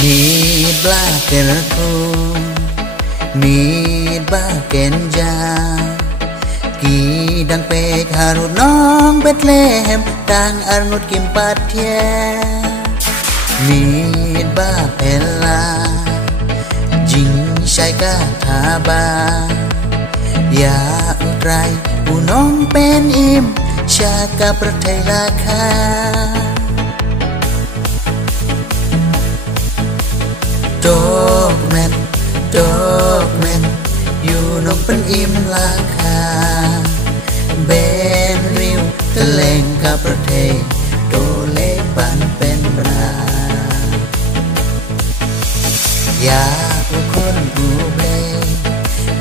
Mid belakangku, mid bakenja, kidang pek harut nong Bethlehem, tang arnut kimpat ye. Mid bapela, jing syai kataba, ya utrai unong pen im, syaka pertai laka. Dogman, dogman, you pen im laka. Ben riu teleng ka pertai, dole ban pen bra. Ya ukun buble,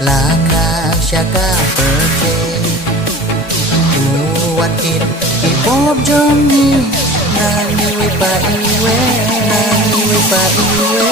laka syaka pertai. Uwan kit ipop jomi, nani wipa iwe, nani wipa iwe.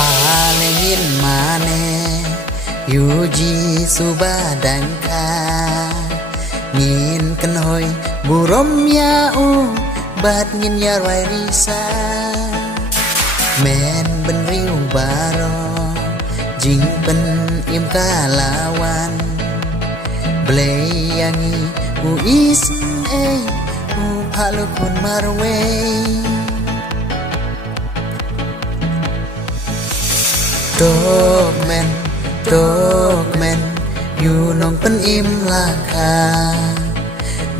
Alengin mane yuji subadangka ngin kenhoi burom yau bat ngin yarwai risa men benriu baro jing pen im kalawan bleyangi u isen u palukun marwei. Dogman, dogman, you nong pen im laka.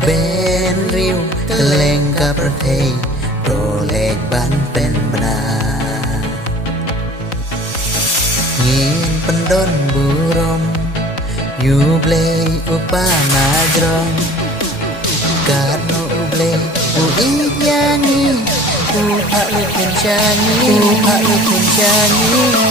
Ben riu teleng ka pertai, rolek ban pen bena. Ngin pendon burom, you blay upa najrom. Karno ublay u ikyangi, u pak lukun canyi, u pak lukun canyi.